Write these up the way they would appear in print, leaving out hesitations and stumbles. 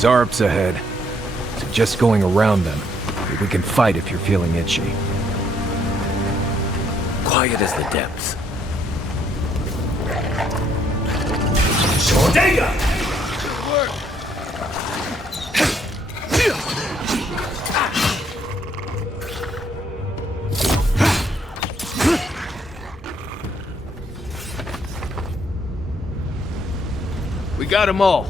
Zarps ahead. Suggest going around them. We can fight if you're feeling itchy. Quiet as the depths. Dagger! We got them all.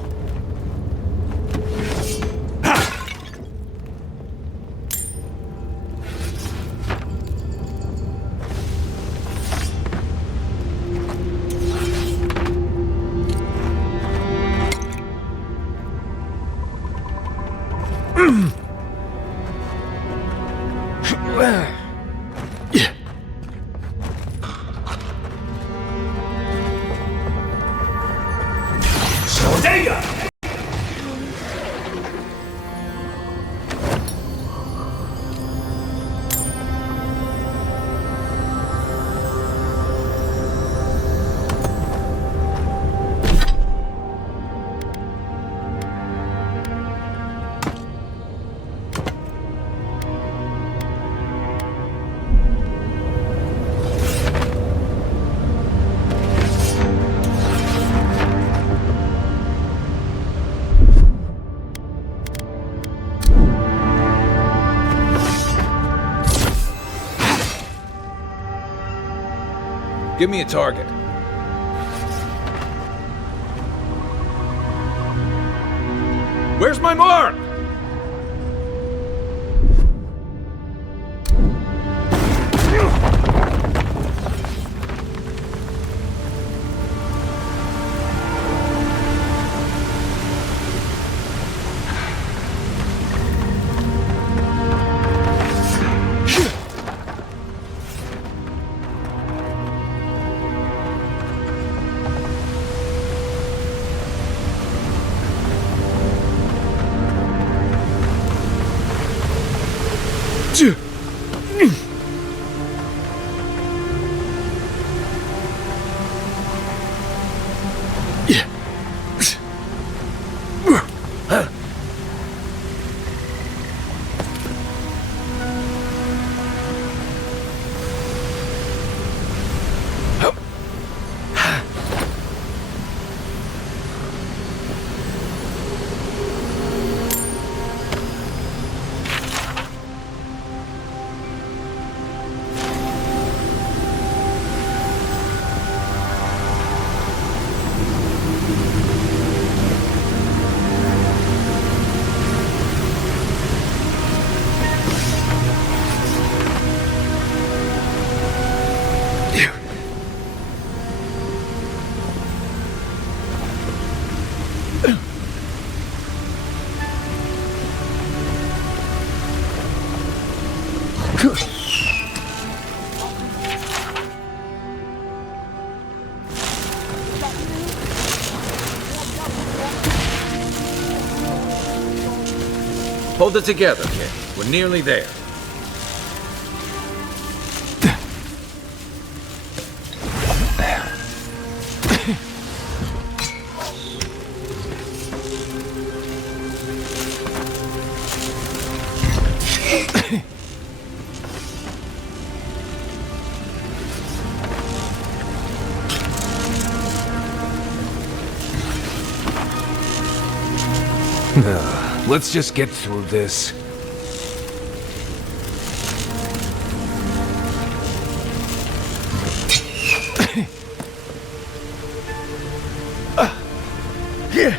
Give me a target. Where's my mark? Hold it together, kid. We're nearly there. Let's just get through this. Yeah.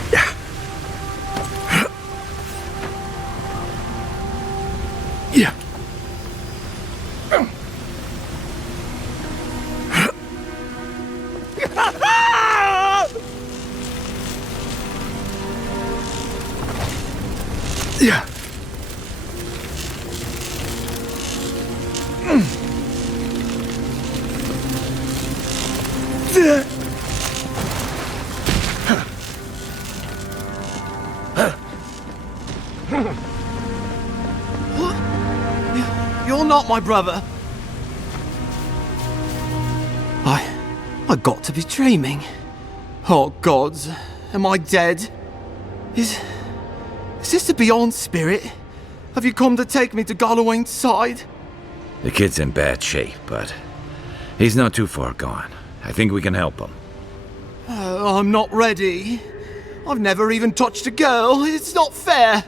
Yeah. Yeah. You're not my brother. I got to be dreaming. Oh gods, am I dead? Is this the Beyond Spirit? Have you come to take me to Galloway's side? The kid's in bad shape, but he's not too far gone. I think we can help him. I'm not ready. I've never even touched a girl. It's not fair.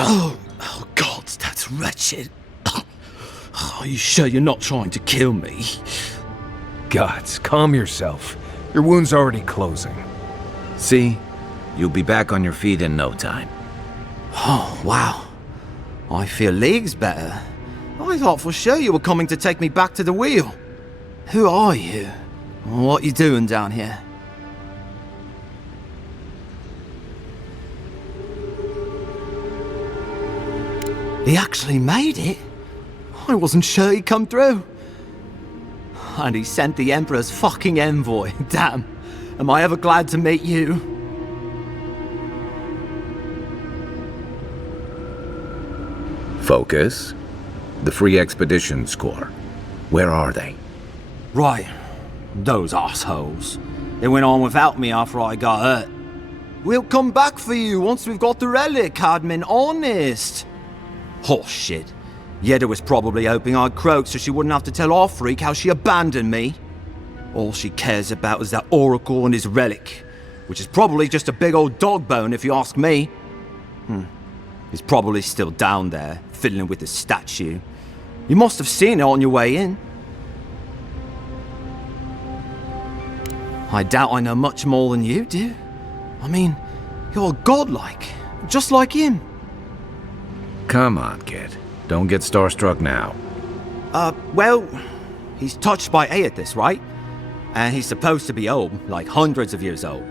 Oh God, that's wretched. Are you sure you're not trying to kill me? Gods, calm yourself. Your wound's already closing. See? You'll be back on your feet in no time. Oh, wow. I feel leagues better. I thought for sure you were coming to take me back to the wheel. Who are you? What you doing down here? He actually made it? I wasn't sure he'd come through. And he sent the Emperor's fucking envoy. Damn. Am I ever glad to meet you? Focus. The Free Expeditions Corps. Where are they? Right. Those assholes. They went on without me after I got hurt. We'll come back for you once we've got the relic, Admin. Honest. Horse shit. Yeda was probably hoping I'd croak so she wouldn't have to tell our freak how she abandoned me. All she cares about is that Oracle and his relic, which is probably just a big old dog bone if you ask me. He's probably still down there, fiddling with the statue. You must have seen it on your way in. I doubt I know much more than you do. I mean, you're godlike, just like him. Come on, kid. Don't get starstruck now. Well, he's touched by Aethys, right? And he's supposed to be old, like hundreds of years old.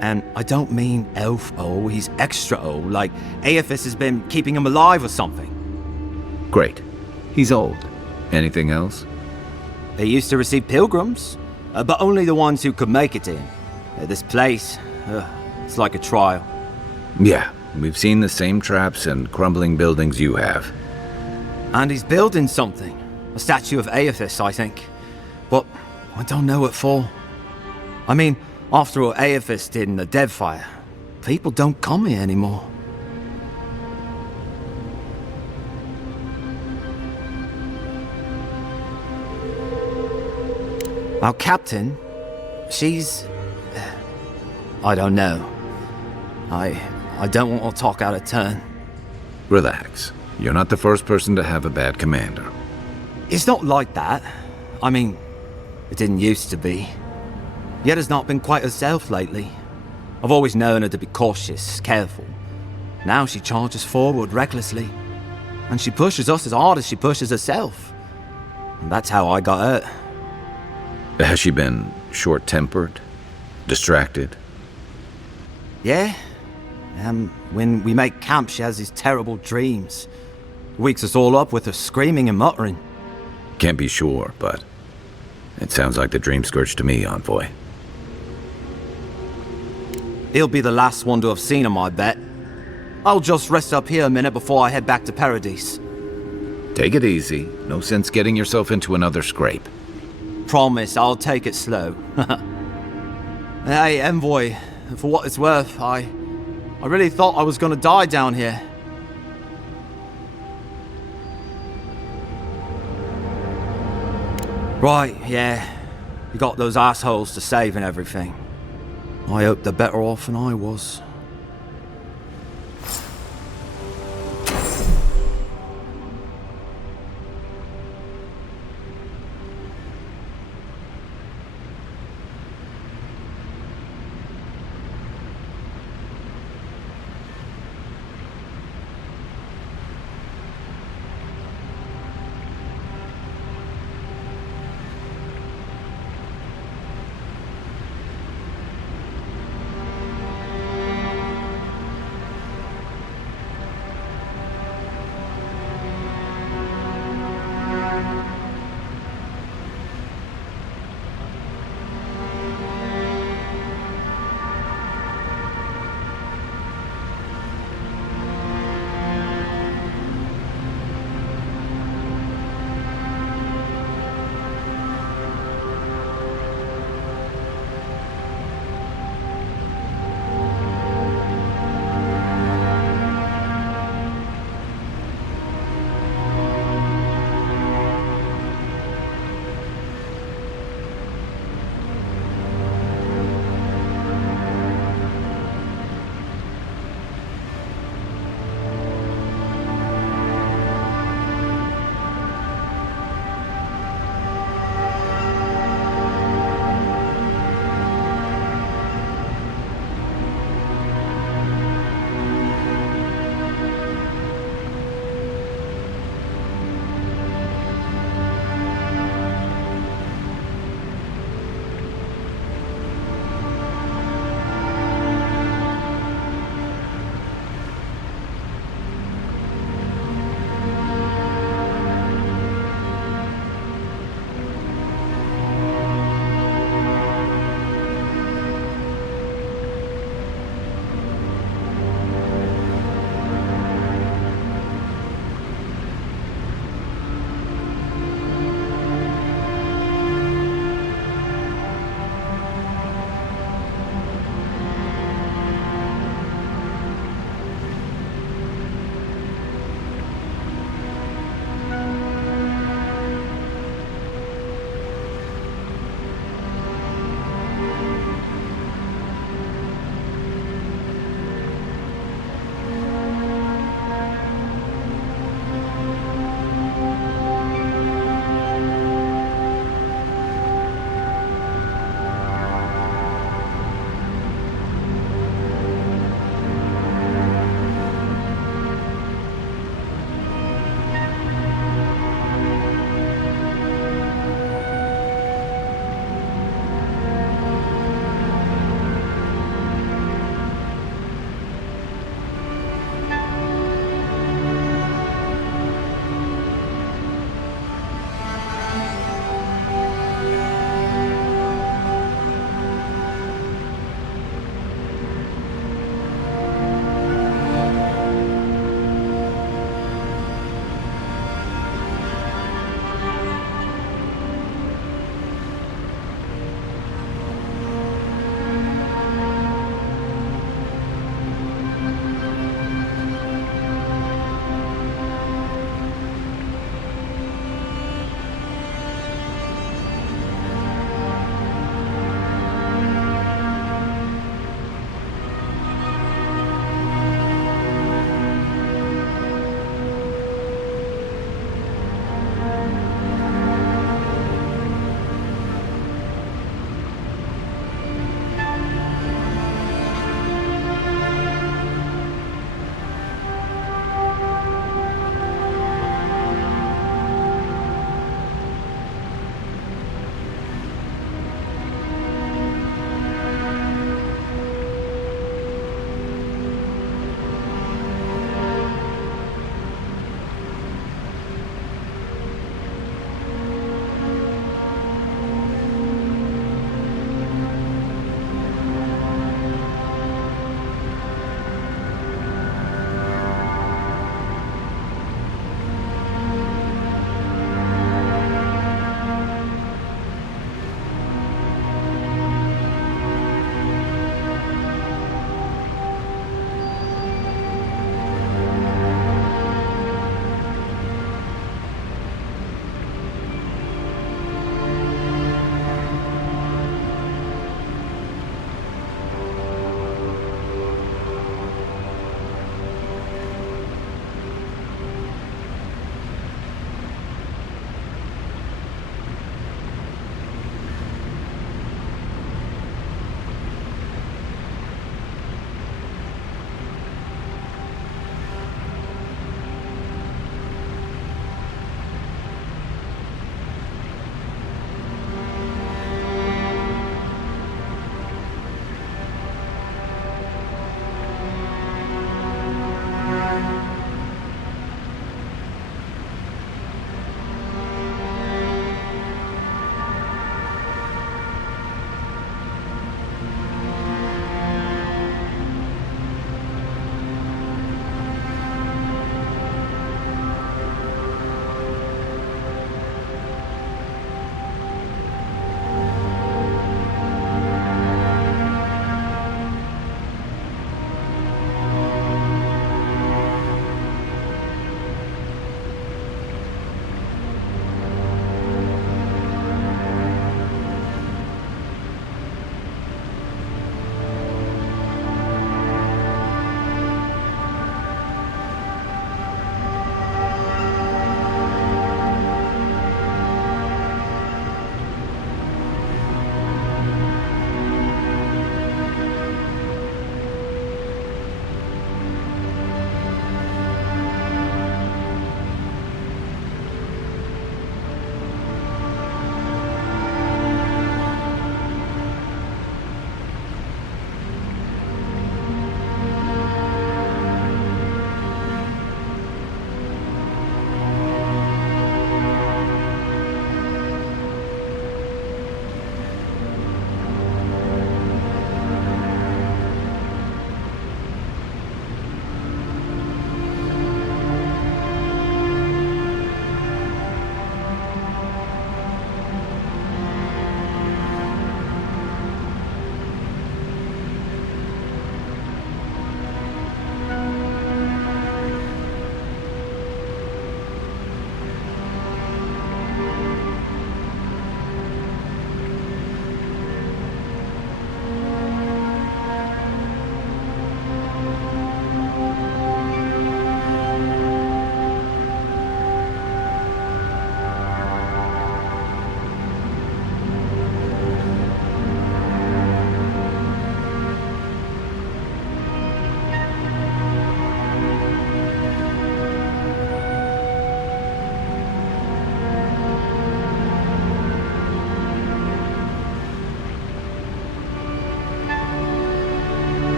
And I don't mean elf old, he's extra old, like Aethys has been keeping him alive or something. Great. He's old. Anything else? They used to receive pilgrims, but only the ones who could make it in. This place, it's like a trial. Yeah, we've seen the same traps and crumbling buildings you have. And he's building something. A statue of Aethys, I think. But I don't know what for. I mean, after all Aethys did in the Deadfire, people don't come here anymore. Our captain, she's... I don't know. I don't want to talk out of turn. Relax. You're not the first person to have a bad commander. It's not like that. I mean, It didn't used to be. Yetta's not been quite herself lately. I've always known her to be cautious, careful. Now she charges forward recklessly. And she pushes us as hard as she pushes herself. And that's how I got hurt. Has she been short-tempered? Distracted? Yeah. When we make camp, she has these terrible dreams. Wakes us all up with her screaming and muttering. Can't be sure, but it sounds like the dream scourge to me, Envoy. He'll be the last one to have seen him, I bet. I'll just rest up here a minute before I head back to Paradise. Take it easy. No sense getting yourself into another scrape. Promise, I'll take it slow. Hey, Envoy, for what it's worth, I really thought I was gonna die down here. Right, yeah. You got those assholes to save and everything. I hope they're better off than I was.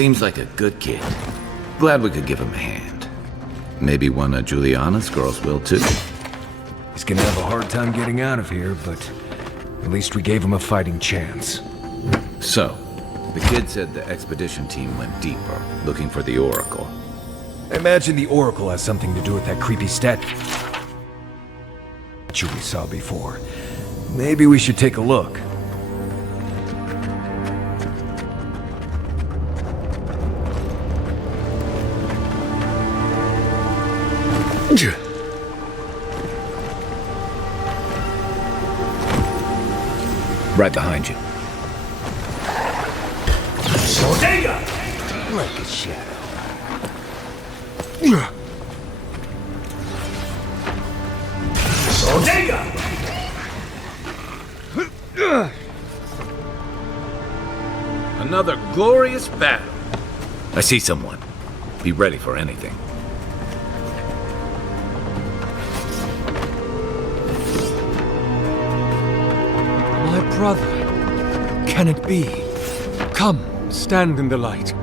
Seems like a good kid. Glad we could give him a hand. Maybe one of Juliana's girls will too. He's gonna have a hard time getting out of here, but at least we gave him a fighting chance. So, the kid said the expedition team went deeper, looking for the Oracle. I imagine the Oracle has something to do with that creepy statue we saw before. Maybe we should take a look. Right behind you. Like a shadow. Another glorious battle. I see someone. Be ready for anything. My brother, can it be? Come, stand in the light.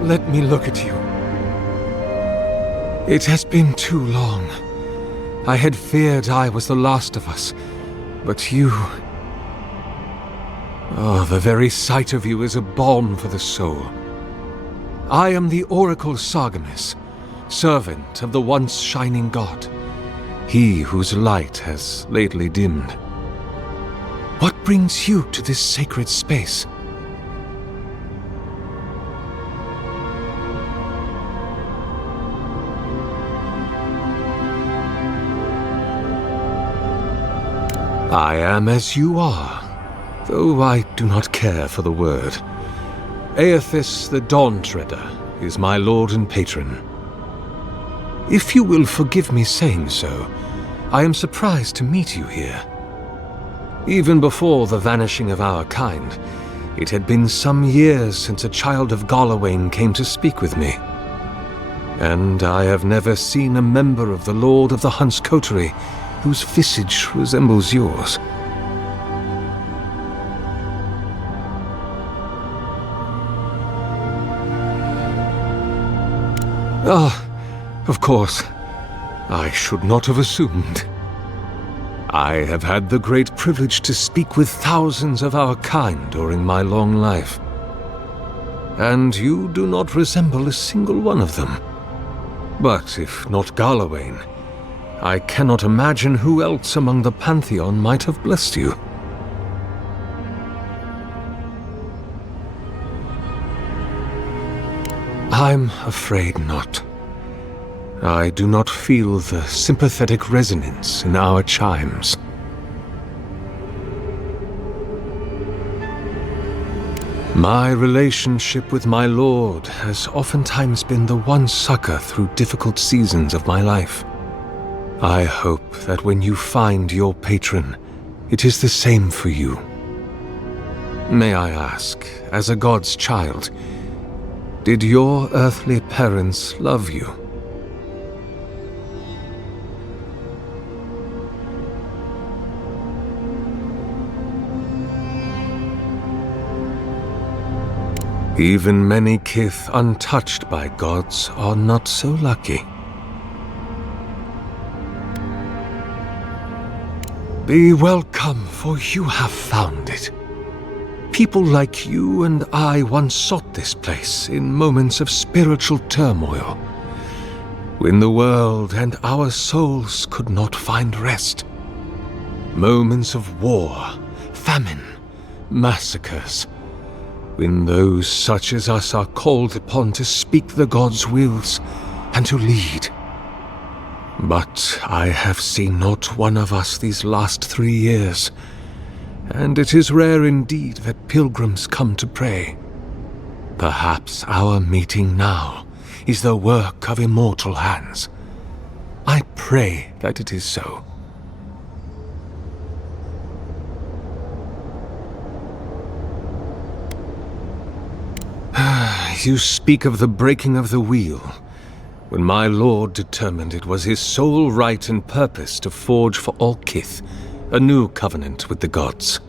Let me look at you. It has been too long. I had feared I was the last of us, but you... Oh, the very sight of you is a balm for the soul. I am the Oracle Sargemus, servant of the once shining god, he whose light has lately dimmed. What brings you to this sacred space? I am as you are, though I do not care for the word. Aethys the Dawn Treader is my lord and patron. If you will forgive me saying so, I am surprised to meet you here. Even before the vanishing of our kind, it had been some years since a child of Galawain came to speak with me. And I have never seen a member of the Lord of the Hunt's coterie whose visage resembles yours. Ah, of course. I should not have assumed. I have had the great privilege to speak with thousands of our kind during my long life. And you do not resemble a single one of them. But if not Galawain, I cannot imagine who else among the Pantheon might have blessed you. I'm afraid not. I do not feel the sympathetic resonance in our chimes. My relationship with my lord has oftentimes been the one succor through difficult seasons of my life. I hope that when you find your patron, it is the same for you. May I ask, as a god's child, did your earthly parents love you? Even many kith untouched by gods are not so lucky. Be welcome, for you have found it. People like you and I once sought this place in moments of spiritual turmoil, when the world and our souls could not find rest. Moments of war, famine, massacres, when those such as us are called upon to speak the gods' wills and to lead. But I have seen not one of us these last 3 years, and it is rare indeed that pilgrims come to pray. Perhaps our meeting now is the work of immortal hands. I pray that it is so. You speak of the breaking of the wheel, when my lord determined it was his sole right and purpose to forge for all kith a new covenant with the gods.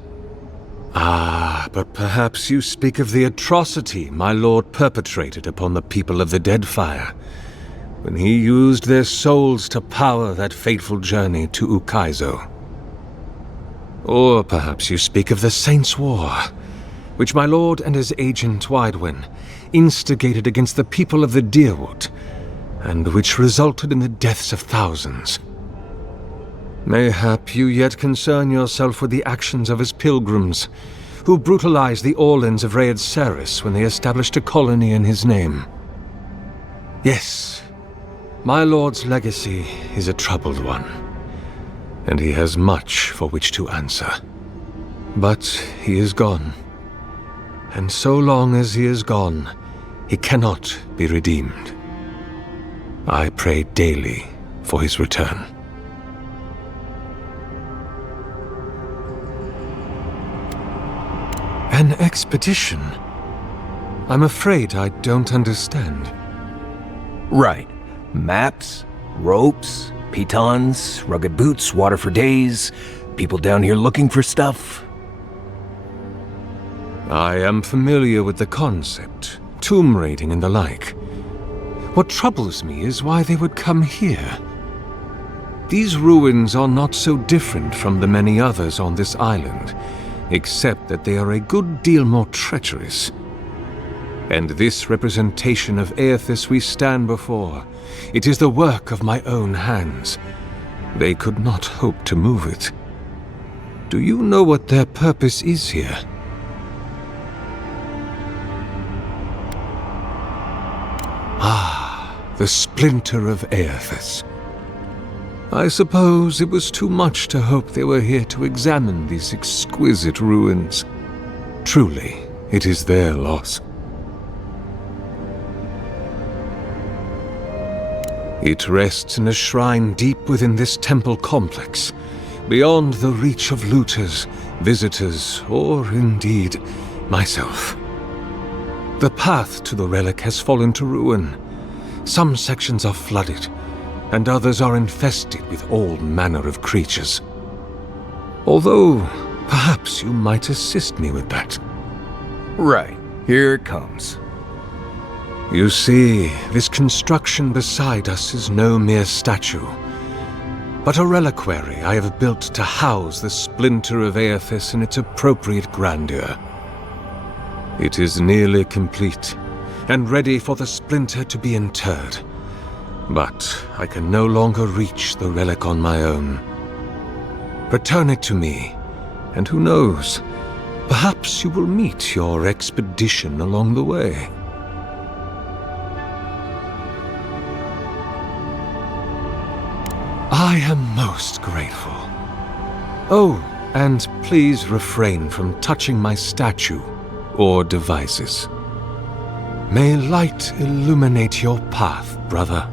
Ah, but perhaps you speak of the atrocity my lord perpetrated upon the people of the Deadfire, when he used their souls to power that fateful journey to Ukaizo. Or perhaps you speak of the Saints' War, which my lord and his agent Widewin instigated against the people of the Deerwood, and which resulted in the deaths of thousands. Mayhap you yet concern yourself with the actions of his pilgrims, who brutalized the Orlans of Rhaed Saris when they established a colony in his name. Yes, my lord's legacy is a troubled one, and he has much for which to answer. But he is gone, and so long as he is gone, he cannot be redeemed. I pray daily for his return. An expedition? I'm afraid I don't understand. Right. Maps, ropes, pitons, rugged boots, water for days, people down here looking for stuff. I am familiar with the concept, tomb raiding and the like. What troubles me is why they would come here. These ruins are not so different from the many others on this island, except that they are a good deal more treacherous. And this representation of Aethys we stand before, it is the work of my own hands. They could not hope to move it. Do you know what their purpose is here? Ah, the splinter of Aethys. I suppose it was too much to hope they were here to examine these exquisite ruins. Truly, it is their loss. It rests in a shrine deep within this temple complex, beyond the reach of looters, visitors, or indeed, myself. The path to the relic has fallen to ruin. Some sections are flooded, and others are infested with all manner of creatures. Although, perhaps you might assist me with that. Right. Here it comes. You see, this construction beside us is no mere statue, but a reliquary I have built to house the splinter of Aethys in its appropriate grandeur. It is nearly complete, and ready for the splinter to be interred. But I can no longer reach the relic on my own. Return it to me, and who knows, perhaps you will meet your expedition along the way. I am most grateful. Oh, and please refrain from touching my statue or devices. May light illuminate your path, brother.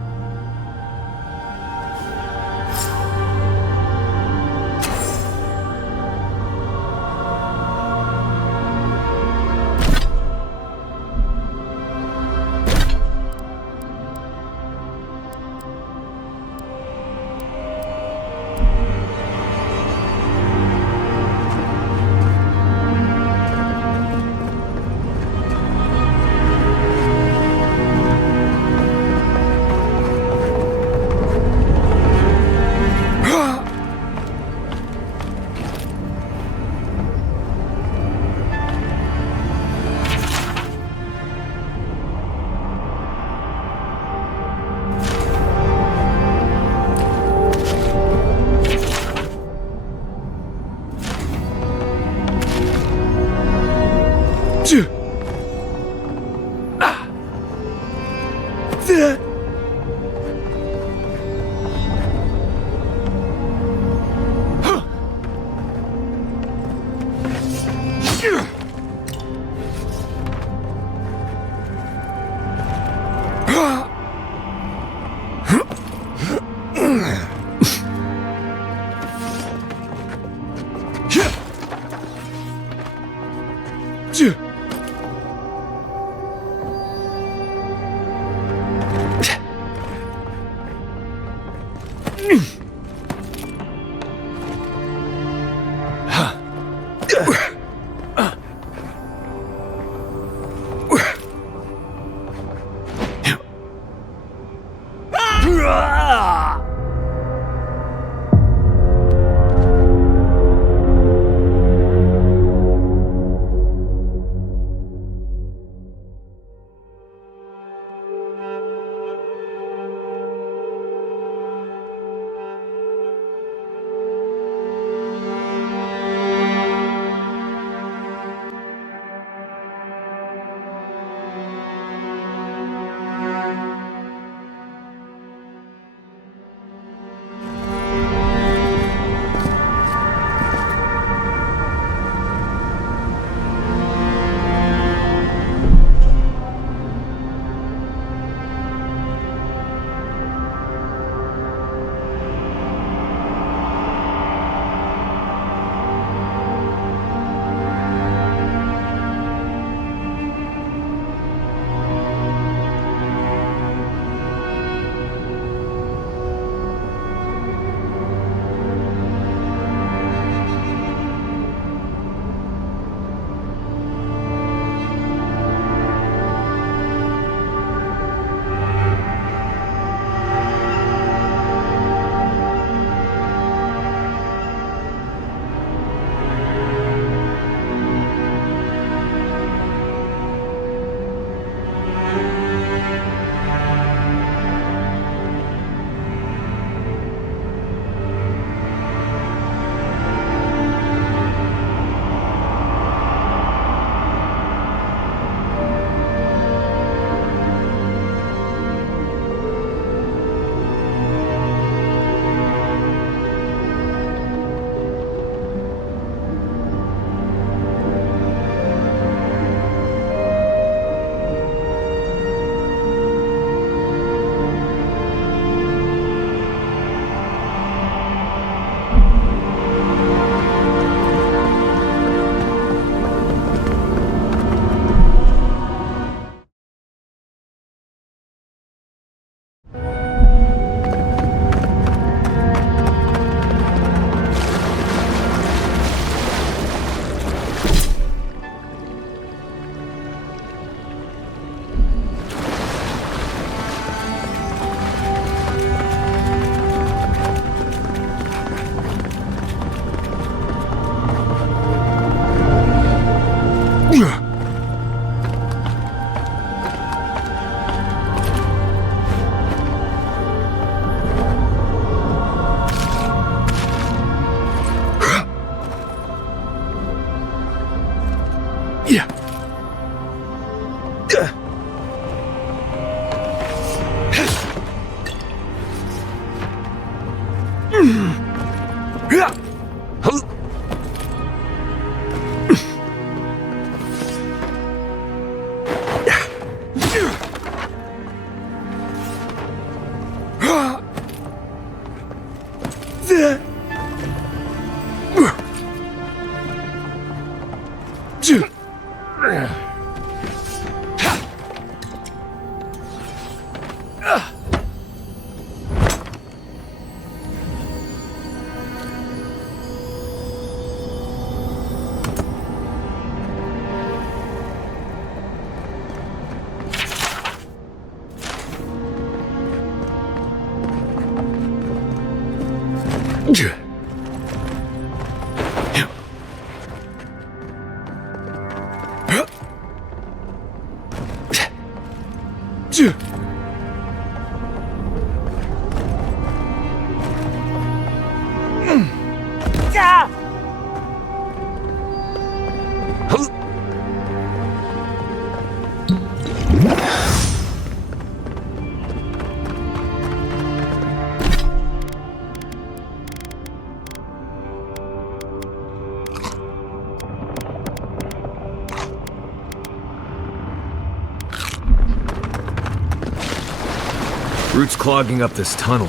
Roots clogging up this tunnel.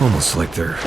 Almost like they're...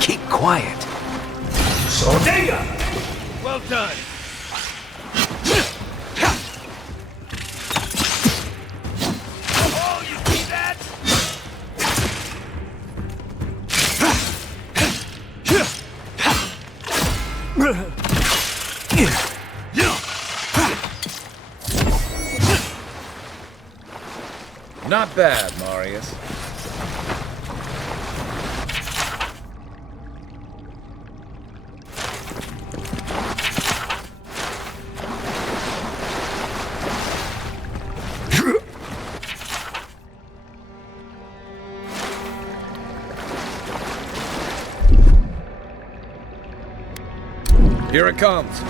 Keep quiet. Well done. Oh, you see that? Not bad, Marius. Here it comes.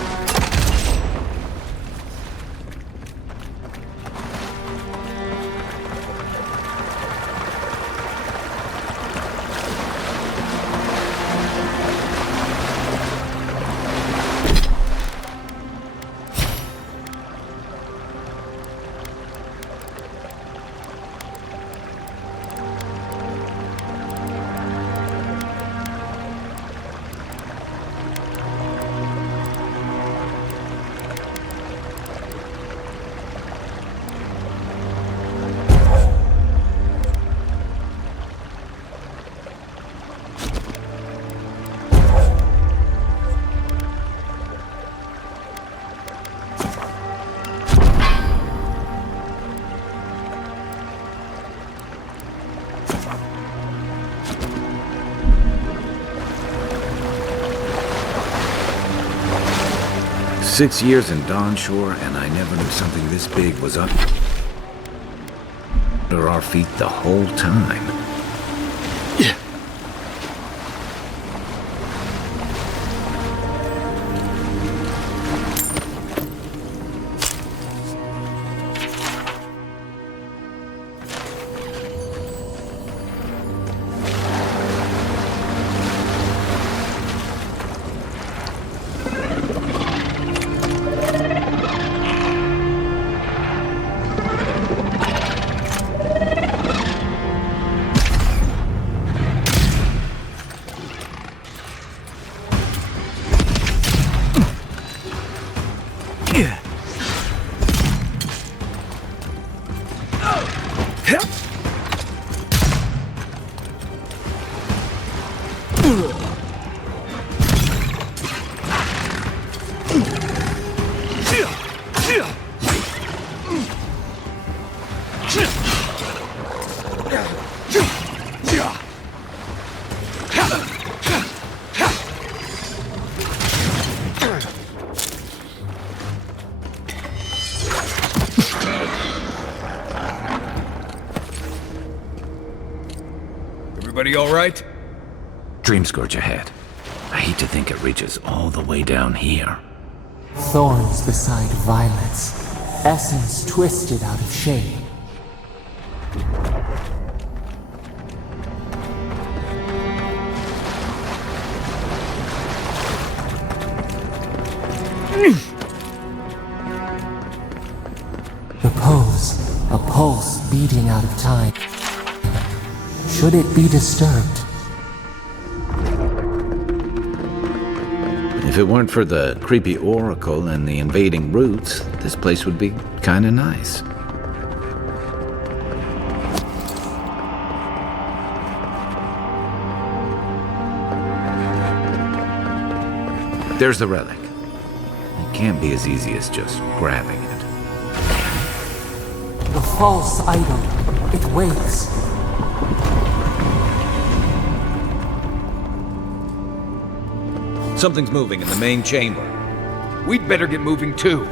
Six years in Dawnshore, and I never knew something this big was up under our feet the whole time. Everybody all right? Dream Scourge ahead. I hate to think it reaches all the way down here. Thorns beside violets, essence twisted out of shape. Repose, a pulse beating out of time. Should it be disturbed? If it weren't for the creepy oracle and the invading roots, this place would be kinda nice. There's the relic. It can't be as easy as just grabbing it. The false idol. It wakes. Something's moving in the main chamber. We'd better get moving too.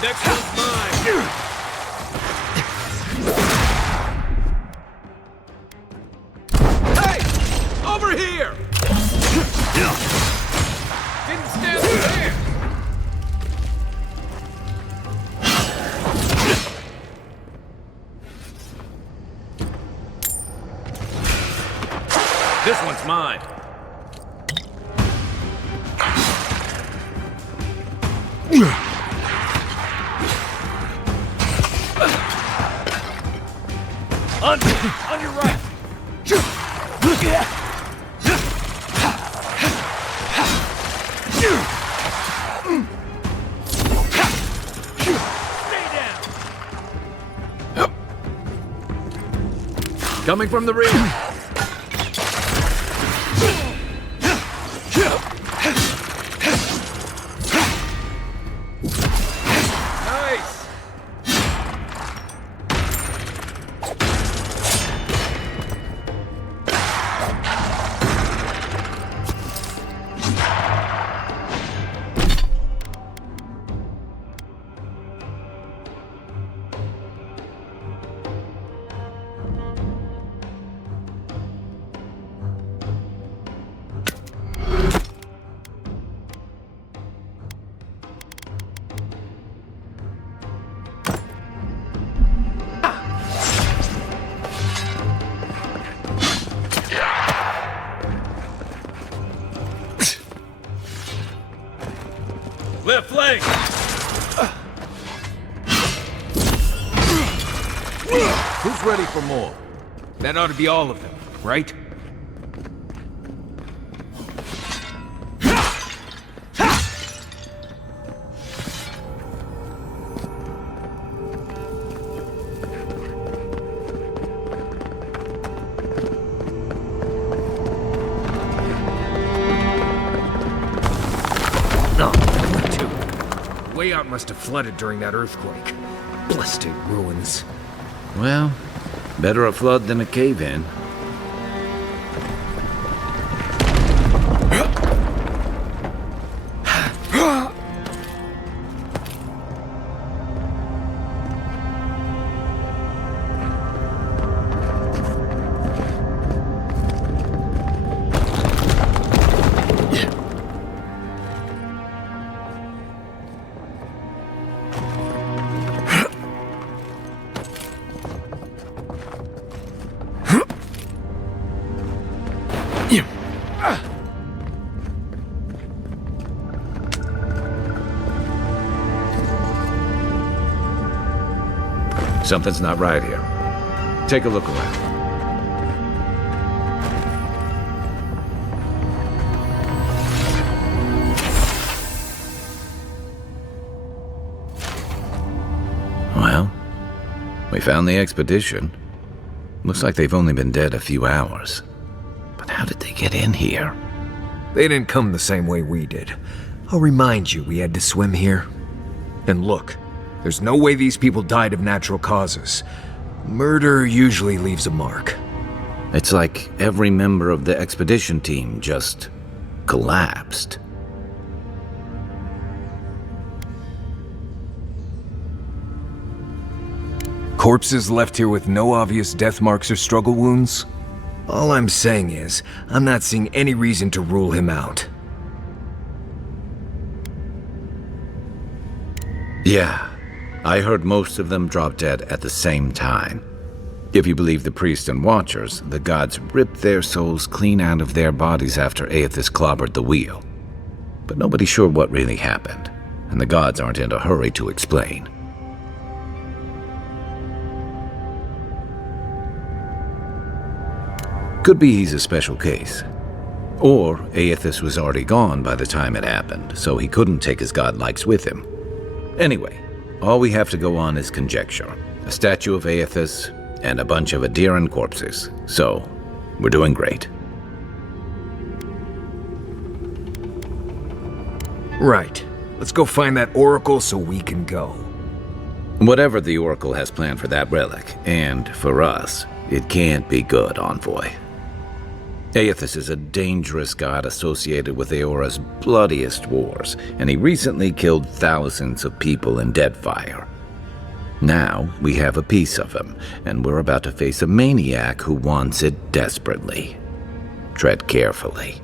Next one's mine. Hey! Over here! Didn't stand a chance. This one's mine. On your right. Stay down. Coming from the rear. Nice. Left flank! Who's ready for more? That ought to be all of them, right? No, where to? Way out must have flooded during that earthquake. Blasted ruins. Well, better a flood than a cave-in. Something's not right here. Take a look around. Well, we found the expedition. Looks like they've only been dead a few hours. But how did they get in here? They didn't come the same way we did. I'll remind you, we had to swim here. And look, there's no way these people died of natural causes. Murder usually leaves a mark. It's like every member of the expedition team just collapsed. Corpses left here with no obvious death marks or struggle wounds? All I'm saying is, I'm not seeing any reason to rule him out. Yeah, I heard most of them drop dead at the same time. If you believe the priests and watchers, the gods ripped their souls clean out of their bodies after Aethys clobbered the wheel. But nobody's sure what really happened, and the gods aren't in a hurry to explain. Could be he's a special case. Or Aethys was already gone by the time it happened, so he couldn't take his godlikes with him. Anyway, all we have to go on is conjecture. A statue of Aethys and a bunch of Adiran corpses. So, we're doing great. Right. Let's go find that oracle so we can go. Whatever the Oracle has planned for that relic, and for us, it can't be good, Envoy. Aethys is a dangerous god associated with Eora's bloodiest wars, and he recently killed thousands of people in Deadfire. Now, we have a piece of him, and we're about to face a maniac who wants it desperately. Tread carefully.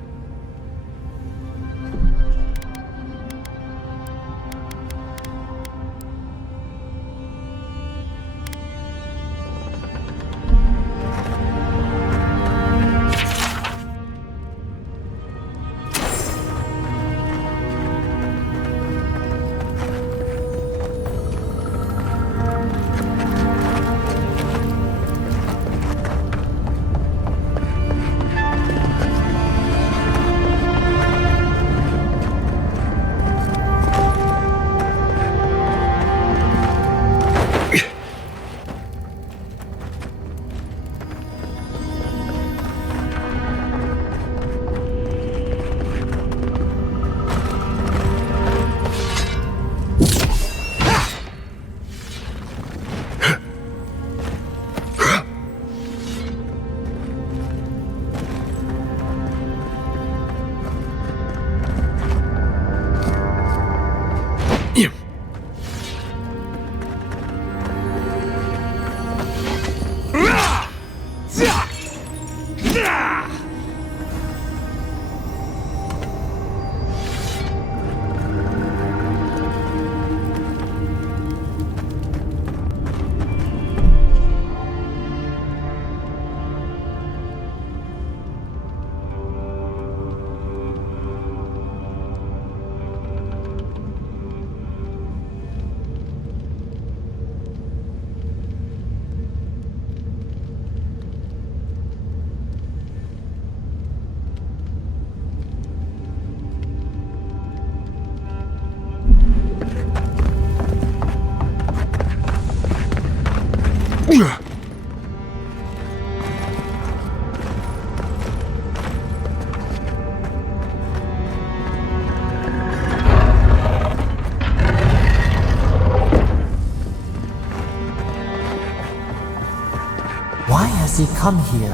Why has he come here?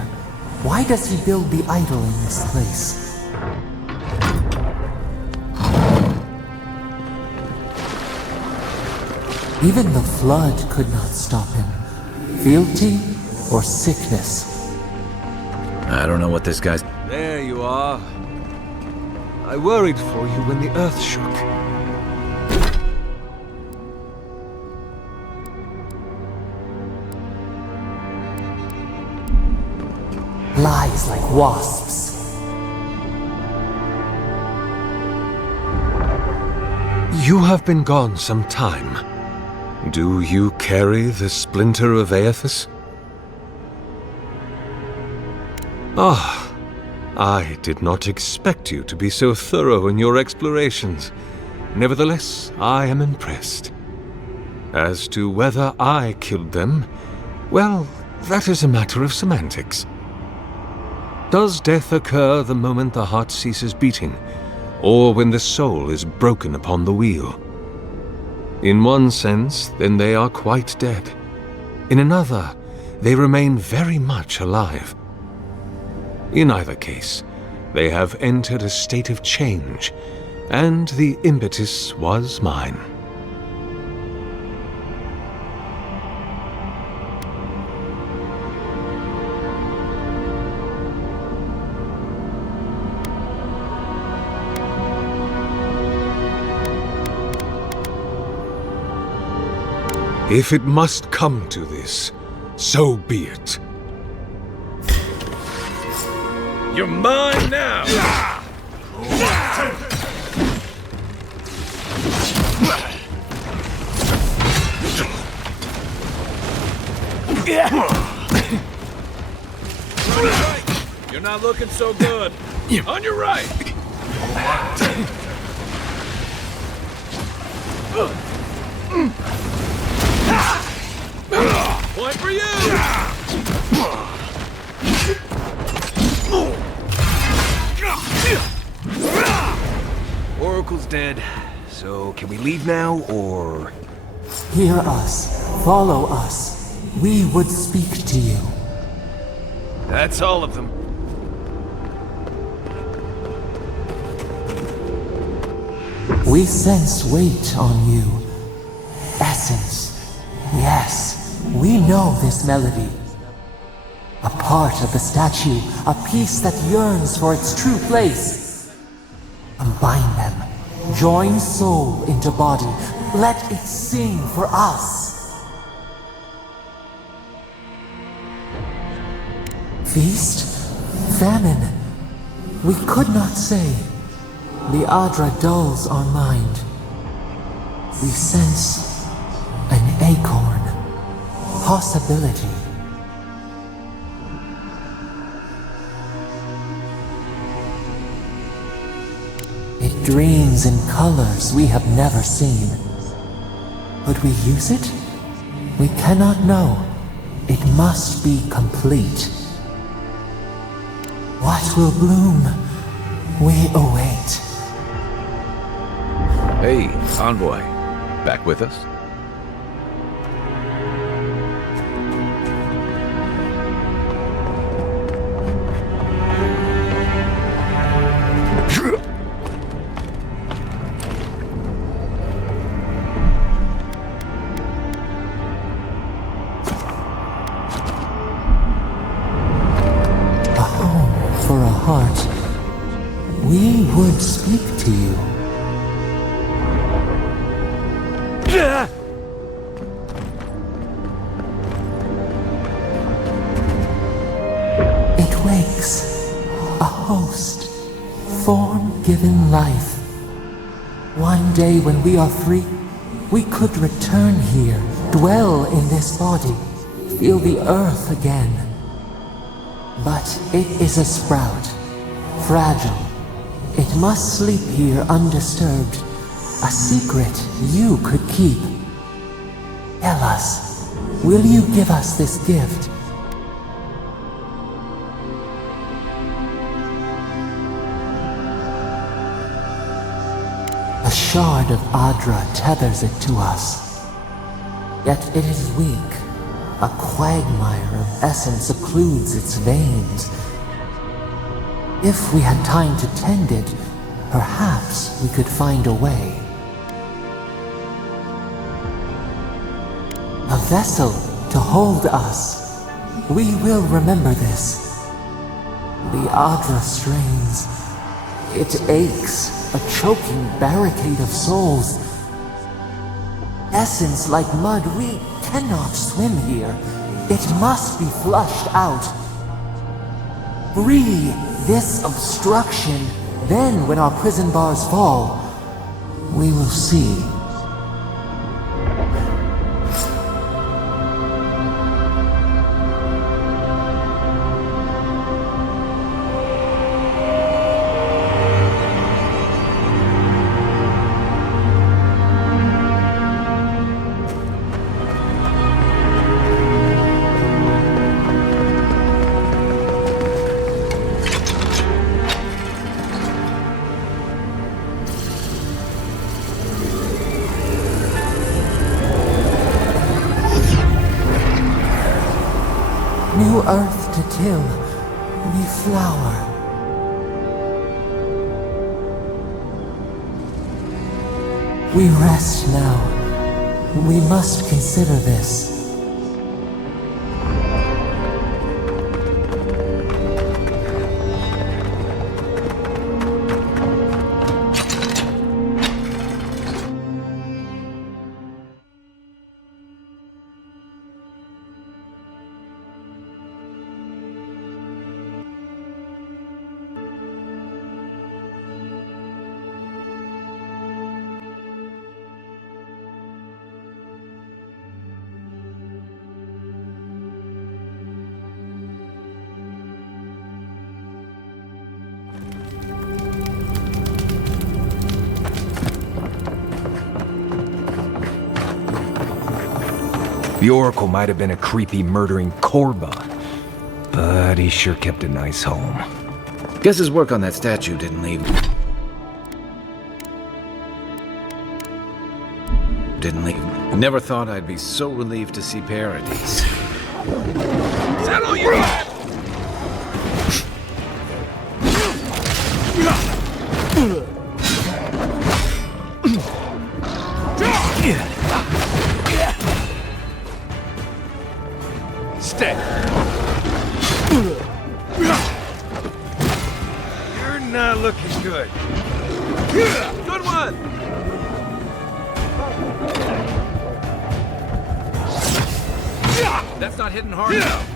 Why does he build the idol in this place? Even the flood could not stop him. Fealty or sickness? I don't know what this guy's... There you are. I worried for you when the earth shook. Lies like wasps. You have been gone some time. Do you carry the splinter of Aethys? Ah, I did not expect you to be so thorough in your explorations. Nevertheless, I am impressed. As to whether I killed them, well, that is a matter of semantics. Does death occur the moment the heart ceases beating, or when the soul is broken upon the wheel? In one sense, then they are quite dead. In another, they remain very much alive. In either case, they have entered a state of change, and the impetus was mine. If it must come to this, so be it. You're mine now! You're not looking so good. On your right! Point for you! Oracle's dead, so can we leave now, or...? Hear us. Follow us. We would speak to you. That's all of them. We sense weight on you. Essence. Yes, we know this melody. A part of the statue, a piece that yearns for its true place. Combine them. Join soul into body. Let it sing for us. Feast? Famine? We could not say. The Adra dulls our mind. We sense an acorn. Possibility. It dreams in colors we have never seen. Would we use it? We cannot know. It must be complete. What will bloom? We await. Hey, Envoy. Back with us? A home for a heart. We would speak to you. It wakes. A host. Form given life. One day when we are free, we could return here, dwell in this body, feel the earth again. But it is a sprout, fragile. It must sleep here undisturbed. A secret you could keep. Tell us, will you give us this gift? A shard of Adra tethers it to us. Yet it is weak. A quagmire of essence occludes its veins. If we had time to tend it, perhaps we could find a way. A vessel to hold us. We will remember this. The Adra strains. It aches, a choking barricade of souls. Essence like mud, we cannot swim here. It must be flushed out. Free this obstruction. Then, when our prison bars fall, we will see. New earth to till, new flower. We rest now. We must consider this. The Oracle might have been a creepy, murdering Korba, but he sure kept a nice home. Guess his work on that statue didn't leave... Never thought I'd be so relieved to see Paradise. Is that all you got? Stay. You're not looking good. Good one. That's not hitting hard enough.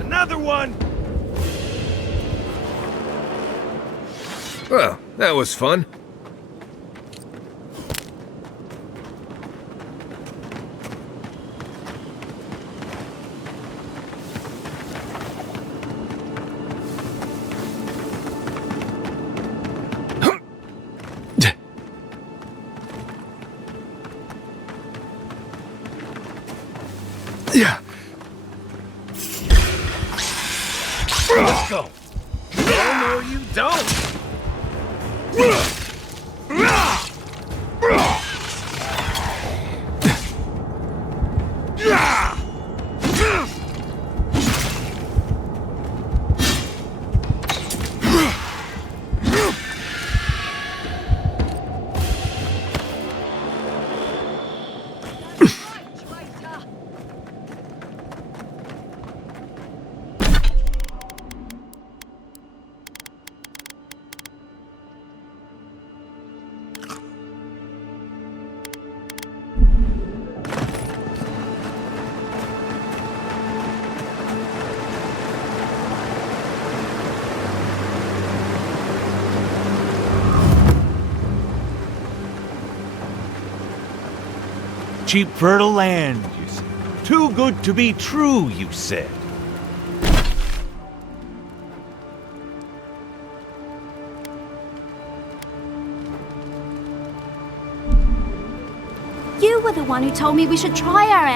Another one! Well, that was fun. Yeah. Let's go. No, you don't. Cheap fertile land, you said. Too good to be true, you said. You were the one who told me we should try our